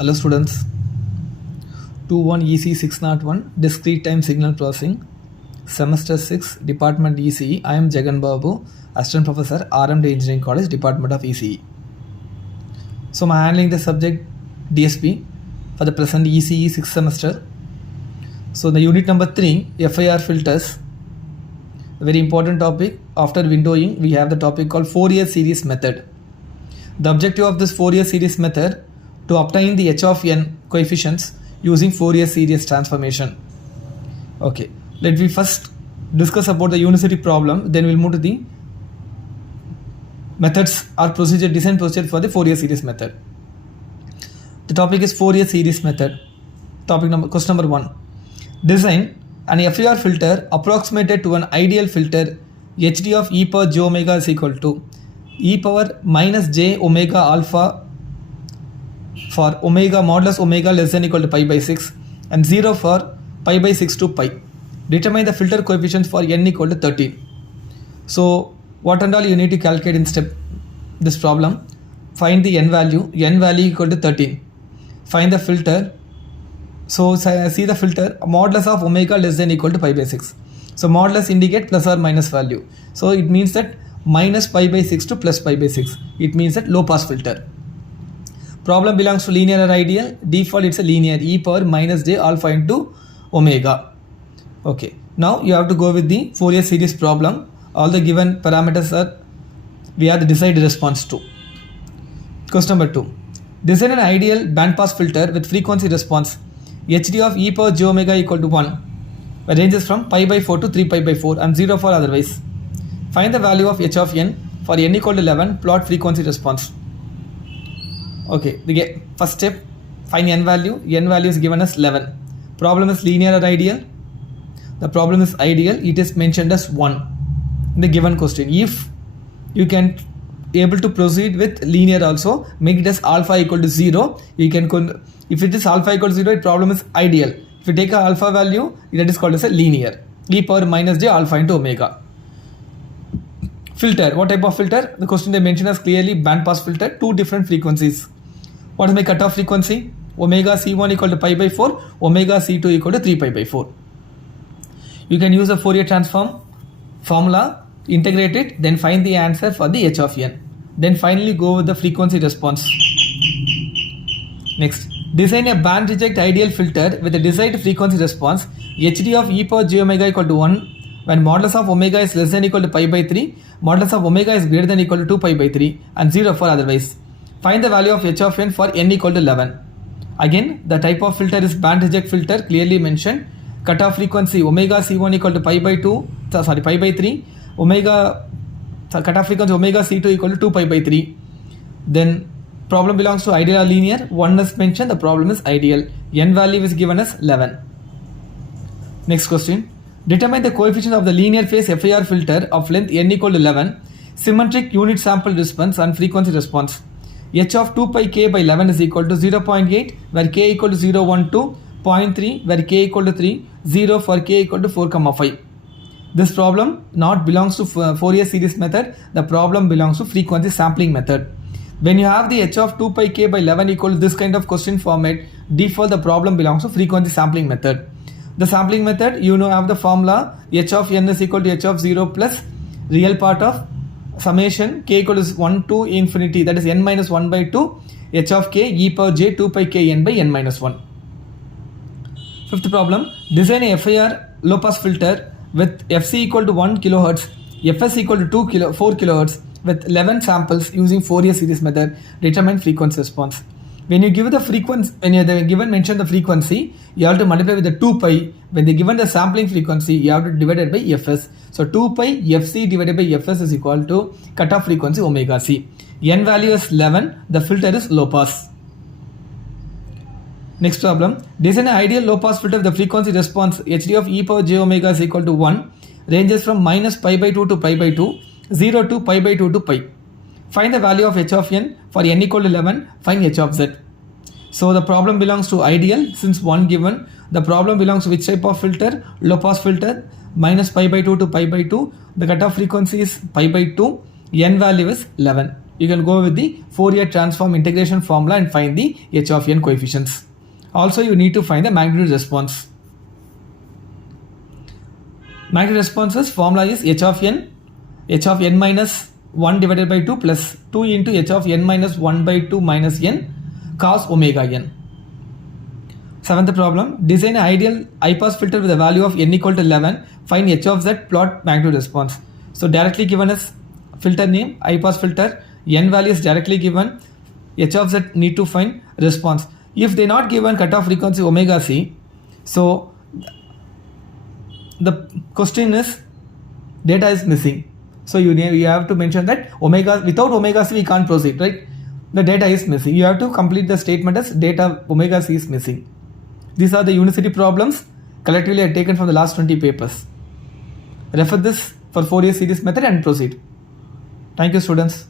Hello students, 2-1 EC 601 Discrete Time Signal Processing, Semester 6, Department ECE. I am Jagan Babu, Assistant Professor, RMD Engineering College, Department of ECE. So I am handling the subject DSP for the present ECE 6th semester. So the unit number 3, FIR filters, a very important topic. After windowing, we have the topic called Fourier series method. The objective of this Fourier series method to obtain the h of n coefficients using Fourier series transformation. Okay, let me first discuss about the unicity problem, then we'll move to the methods or procedure, design procedure for the Fourier series method. The topic is Fourier series method. Question number 1. Design an FIR filter approximated to an ideal filter HD of e power j omega is equal to e power minus j omega alpha for omega modulus omega less than equal to pi by 6 and 0 for pi by 6 to pi. Determine the filter coefficients for n equal to 13. So what and all you need to calculate in step this problem. Find the n value equal to 13. Find the filter. So see the filter modulus of omega less than equal to pi by 6. So modulus indicate plus or minus value. So it means that minus pi by 6 to plus pi by 6. It means that low pass filter. Problem belongs to linear or ideal. Default it's a linear, e power minus j alpha into omega. Okay, now you have to go with the Fourier series problem. All the given parameters are, we have the desired response to. Question number 2. Design an ideal bandpass filter with frequency response HD of e power j omega equal to 1, where ranges from pi by 4 to 3 pi by 4 and 0 for otherwise. Find the value of h of n for n equal to 11, plot frequency response. Okay, the first step, find n value. N value is given as 11. Problem is linear or ideal? The problem is ideal. It is mentioned as 1 in the given question. If you can able to proceed with linear also, make it as alpha equal to 0. You can, if it is alpha equal to 0, the problem is ideal. If you take a alpha value, that is called as a linear. E power minus j alpha into omega. Filter. What type of filter? The question they mention as clearly bandpass filter, 2 different frequencies. What is my cutoff frequency? Omega C1 equal to pi by 4, omega C2 equal to 3 pi by 4. You can use a Fourier transform formula, integrate it, then find the answer for the h of n. Then finally go with the frequency response. Next, design a band reject ideal filter with a desired frequency response HD of e power j omega equal to 1 when modulus of omega is less than equal to pi by 3, modulus of omega is greater than equal to 2 pi by 3 and 0 for otherwise. Find the value of h of n for n equal to 11. Again, the type of filter is band reject filter, clearly mentioned. Cutoff frequency omega C1 equal to pi by 3, cutoff frequency omega C2 equal to 2 pi by 3. Then problem belongs to ideal or linear. 1 is mentioned, the problem is ideal. N value is given as 11. Next question. Determine the coefficient of the linear phase FIR filter of length n equal to 11, symmetric unit sample response and frequency response. H of 2 pi k by 11 is equal to 0.8 where k equal to 0.12, 0.3 where k equal to 3, 0 for k equal to 4,5. This problem not belongs to Fourier series method. The problem belongs to frequency sampling method. When you have the h of 2 pi k by 11 equal to this kind of question format, default the problem belongs to frequency sampling method. The sampling method, you know, have the formula h of n is equal to h of 0 plus real part of summation k equal to 1 to infinity, that is n minus 1 by 2 h of k e power j 2 pi k n by n minus 1. Fifth problem, design a FIR low pass filter with FC equal to 1 kHz, FS equal to 4 kHz with 11 samples using Fourier series method. Determine frequency response. When you give the frequency, when you are given mention the frequency, you have to multiply with the 2 pi. When they given the sampling frequency, you have to divide it by Fs. So 2 pi Fc divided by Fs is equal to cutoff frequency omega c. N value is 11. The filter is low pass. Next problem. Design an ideal low pass filter with the frequency response HD of e power j omega is equal to 1, ranges from minus pi by 2 to pi by 2, 0 to pi by 2 to pi. Find the value of h of n for n equal to 11. Find h of z. So the problem belongs to ideal since 1 given. The problem belongs to which type of filter? Low pass filter, minus pi by 2 to pi by 2. The cutoff frequency is pi by 2. N value is 11. you can go with the Fourier transform integration formula and find the h of n coefficients. Also, you need to find the magnitude response. Magnitude responses formula is h of n minus 1 divided by 2 plus 2 into h of n minus 1 by 2 minus n cos omega n. Seventh problem, design an ideal high pass filter with a value of n equal to 11, find h of z, plot magnitude response. So directly given as filter name, high pass filter, n value is directly given, h of z need to find response. If they not given cutoff frequency omega c, so the question is data is missing. So you have to mention that omega, without omega c we can't proceed, right? The data is missing. You have to complete the statement as data omega c is missing. These are the unicity problems collectively I taken from the last 20 papers. Refer this for Fourier series method and proceed. Thank you, students.